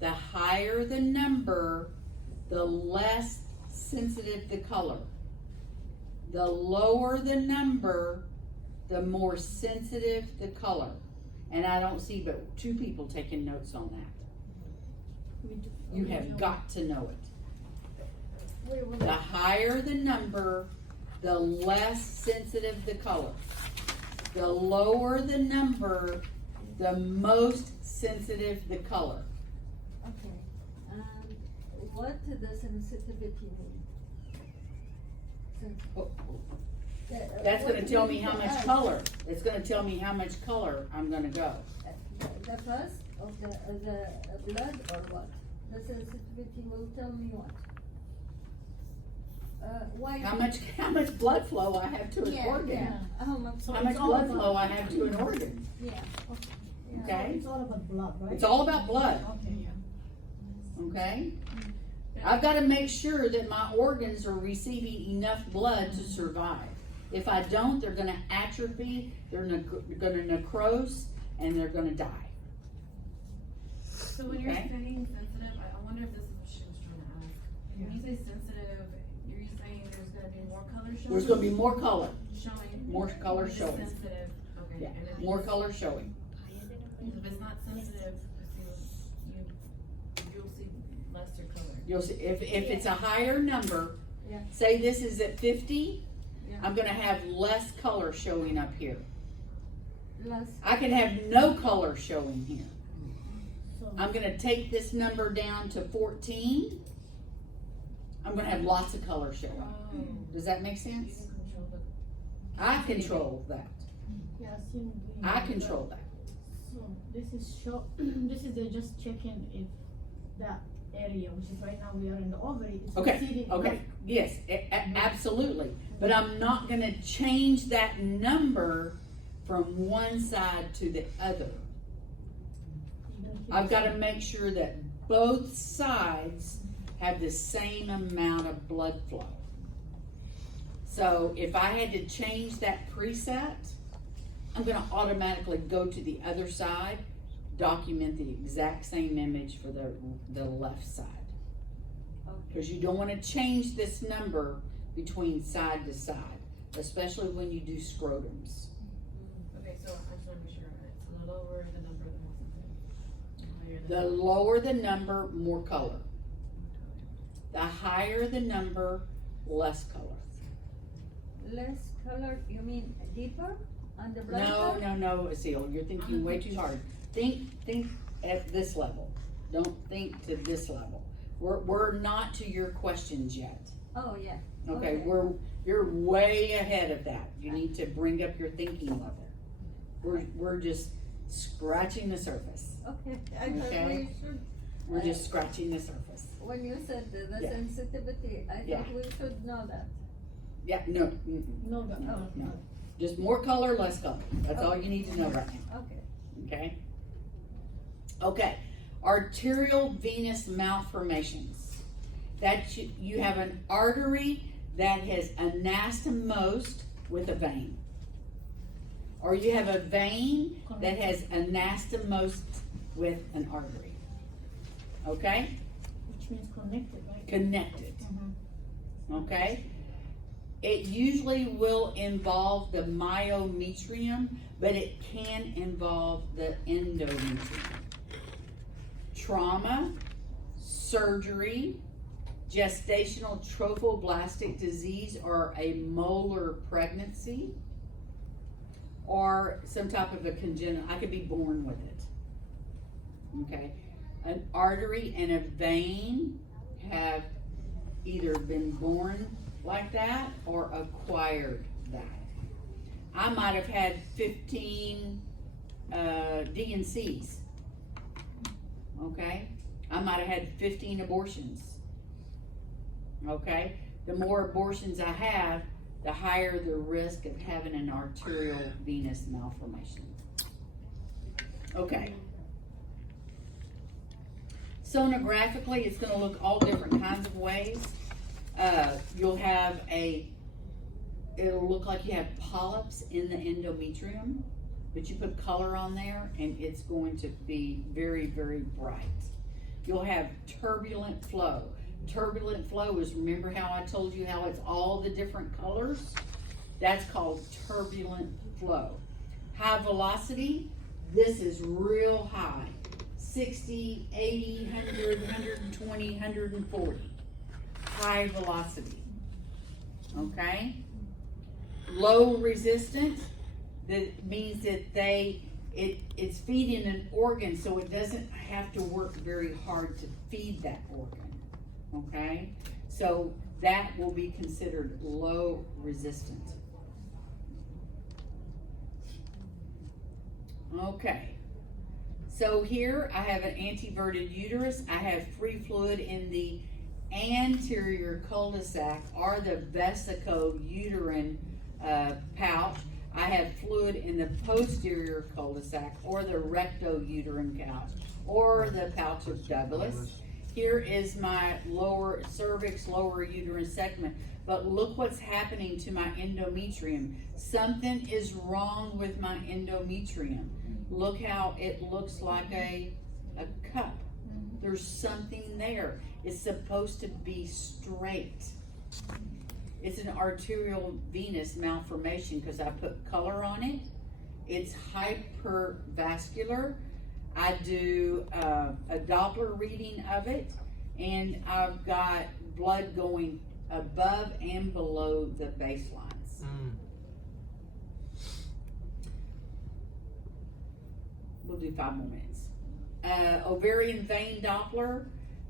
The higher the number, the less sensitive the color. The lower the number, the more sensitive the color. And I don't see but 2 people taking notes on that. You have got to know it. The higher the number, the less sensitive the color. The lower the number, the most sensitive the color. Okay, what does sensitivity mean? That's going to tell me how much color. It's going to tell me how much color I'm going to go. The first of the blood or what? The sensitivity will tell me what? Why? How much blood flow I have to an organ. Yeah. How much blood flow I have to an organ. Yeah. Okay? It's all about blood, right? It's all about blood. Okay, yeah. Okay? I've got to make sure that my organs are receiving enough blood to survive. If I don't, they're going to atrophy, they're going to necrose, and they're going to die. So when you're saying sensitive, I wonder if this is what she was trying to ask. When you say sensitive, you're saying there's going to be more color showing? There's going to be more color. Showing? More color Just showing. sensitive. Okay. Yeah. And if More color showing. If it's not sensitive, you'll see lesser color. You'll see, if it's a higher number, Yeah. say this is at 50, Yeah. I'm going to have less color showing up here. Less. I can have no color showing here. So, I'm going to take this number down to 14. I'm going to have lots of color showing. Does that make You sense? can control the. I control that. yeah, seen green. I control that. So this is this is just checking if that area, which is right now we are in the ovary, is Okay, receiving okay, enough. yes, absolutely. But I'm not going to change that number from one side to the other. Even if I've it's- got to make sure that both sides have the same amount of blood flow. So if I had to change that preset, I'm going to automatically go to the other side, document the exact same image for the left side. Because you don't want to change this number between side to side, especially when you do scrotums. Okay, so I just want to be sure. It's the lower the number, the more sensitive. The lower the number, more color. The higher the number, less color. Less color, you mean deeper on the blood? No, no, no, Asil, you're thinking way too hard. Think at this level. Don't think to this level. We're not to your questions yet. Oh, yeah. Okay, you're way ahead of that. You need to bring up your thinking level. We're just scratching the surface. Okay, I thought Okay. we should. We're just scratching the surface. When you said the Yeah. sensitivity, I Yeah. thought we should know that. Yeah, no, No, no, Oh. no. Just more color, less color. That's all you need to know right now. Okay. Okay? Okay. Arteriovenous malformations. That you have an artery that has anastomosed with a vein. Or you have a vein that has anastomosed with an artery. Okay? which means connected, right? Connected. Mm-hmm. Okay? It usually will involve the myometrium, but it can involve the endometrium. Trauma, surgery, gestational trophoblastic disease, or a molar pregnancy, or some type of a congenital, I could be born with it. Okay? An artery and a vein have either been born like that or acquired that. I might have had 15 DNCs. Okay? I might have had 15 abortions. Okay? The more abortions I have, the higher the risk of having an arteriovenous malformation. Okay. Sonographically, it's going to look all different kinds of ways. You'll have it'll look like you have polyps in the endometrium, but you put color on there and it's going to be very, very bright. you'll have turbulent flow. Turbulent flow is, remember how I told you how it's all the different colors? That's called turbulent flow. High velocity, this is real high. 60, 80, 100, 120, 140. High velocity. Okay? Low resistance, that means that it's feeding an organ, so it doesn't have to work very hard to feed that organ. Okay? So that will be considered low resistance. Okay. So here I have an antiverted uterus. I have free fluid in the anterior cul-de-sac or the vesicouterine pouch. I have fluid in the posterior cul-de-sac or the rectouterine pouch or the pouch of Douglas. Here is my lower cervix, lower uterine segment. But look what's happening to my endometrium. Something is wrong with my endometrium. Look how it looks like a cup. There's something there. It's supposed to be straight. It's an arteriovenous malformation because I put color on it. It's hypervascular. I do a Doppler reading of it, and I've got blood going above and below the baselines. We'll do 5 more minutes. Ovarian vein Doppler.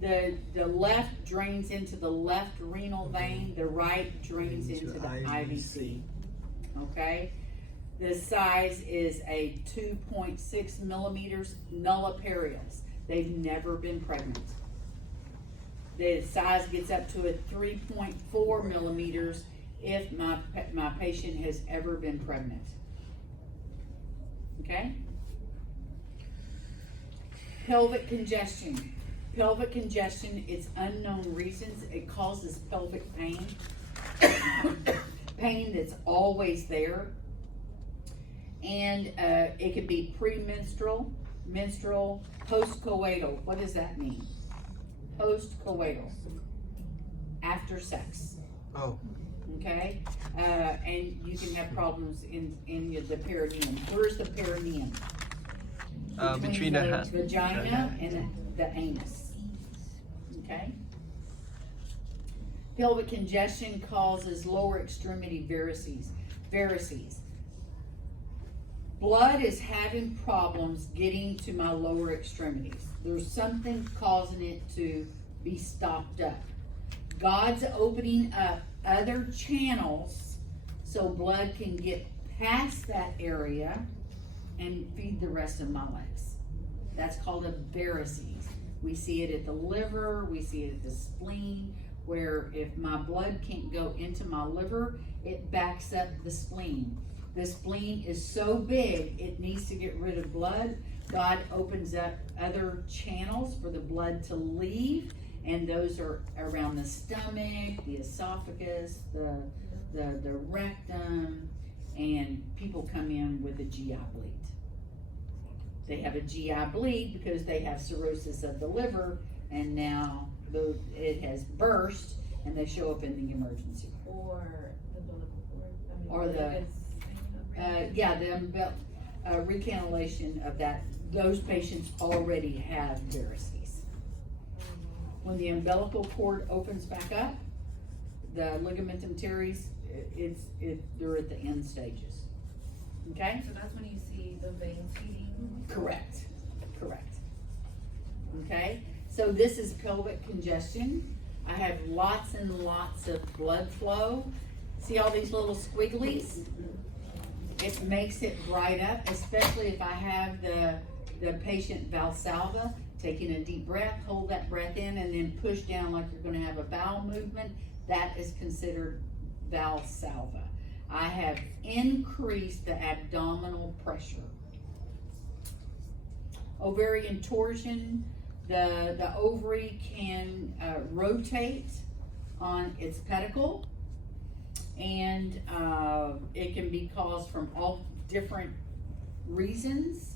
The left drains into the left renal vein. The right drains into the IVC. Okay. The size is a 2.6 millimeters nulliparous. They've never been pregnant. The size gets up to a 3.4 millimeters if my patient has ever been pregnant. Okay? Pelvic congestion. Pelvic congestion, it's unknown reasons. It causes pelvic pain. Pain that's always there. And it could be premenstrual, menstrual, postcoital. What does that mean? Postcoital. After sex. Oh. Okay? And you can have problems in the perineum. Where's the perineum? Between the vagina and the anus. Okay? Pelvic congestion causes lower extremity varices. Blood is having problems getting to my lower extremities. There's something causing it to be stopped up. God's opening up other channels so blood can get past that area and feed the rest of my legs. That's called a varices. We see it at the liver, we see it at the spleen, where if my blood can't go into my liver, it backs up the spleen. The spleen is so big, it needs to get rid of blood. God opens up other channels for the blood to leave, and those are around the stomach, the esophagus, the rectum, and people come in with a GI bleed. They have a GI bleed because they have cirrhosis of the liver, and now it has burst, and they show up in the emergency room. Or the umbilical cord. Or the recannulation of that. Those patients already have varices. When the umbilical cord opens back up, the ligamentum teres, they're at the end stages. Okay? So that's when you see the veins feeding. Correct. Okay? So this is pelvic congestion. I have lots and lots of blood flow. See all these little squigglies? It makes it bright up, especially if I have the patient Valsalva, taking a deep breath, hold that breath in, and then push down like you're gonna have a bowel movement. That is considered Valsalva. I have increased the abdominal pressure. Ovarian torsion, the ovary can rotate on its pedicle, and it can be caused from all different reasons.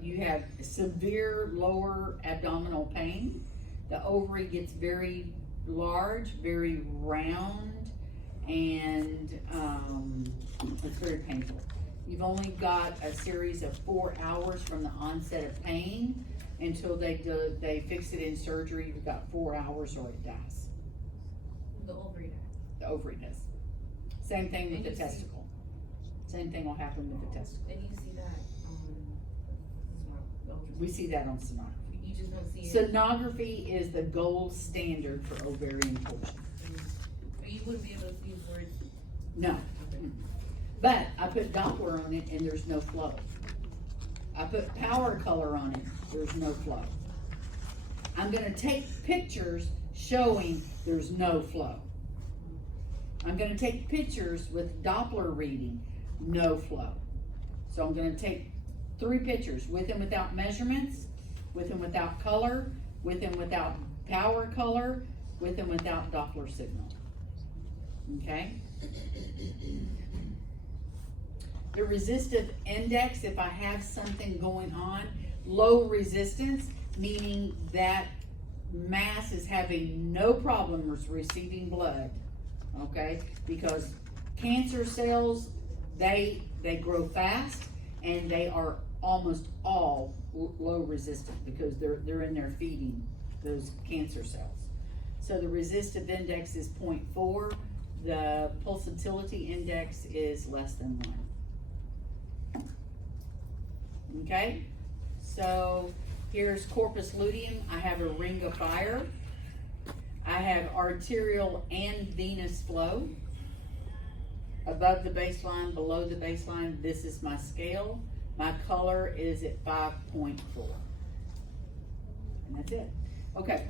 You have severe lower abdominal pain. The ovary gets very large, very round, and it's very painful. You've only got a series of 4 hours from the onset of pain until they fix it in surgery. You've got 4 hours or it dies. The ovary dies. The ovary does. Same thing with And the you see- testicle. Same thing will happen with the testicle. And you see that We see that on sonography. you just don't see it. Sonography is the gold standard for ovarian torsion. But you wouldn't be able to see words. No. But I put Doppler on it and there's no flow. I put power color on it, there's no flow. I'm gonna take pictures showing there's no flow. I'm gonna take pictures with Doppler reading, no flow. So I'm gonna take 3 pictures, with and without measurements, with and without color, with and without power color, with and without Doppler signal. Okay? The resistive index, if I have something going on, low resistance, meaning that mass is having no problem with receiving blood, okay? Because cancer cells, they grow fast and they are almost all low resistant because they're in there feeding those cancer cells. So the resistive index is 0.4, the pulsatility index is less than 1. Okay, so here's corpus luteum. I have a ring of fire. I have arterial and venous flow. Above the baseline, below the baseline, this is my scale. My color is at 5.4. And that's it. Okay.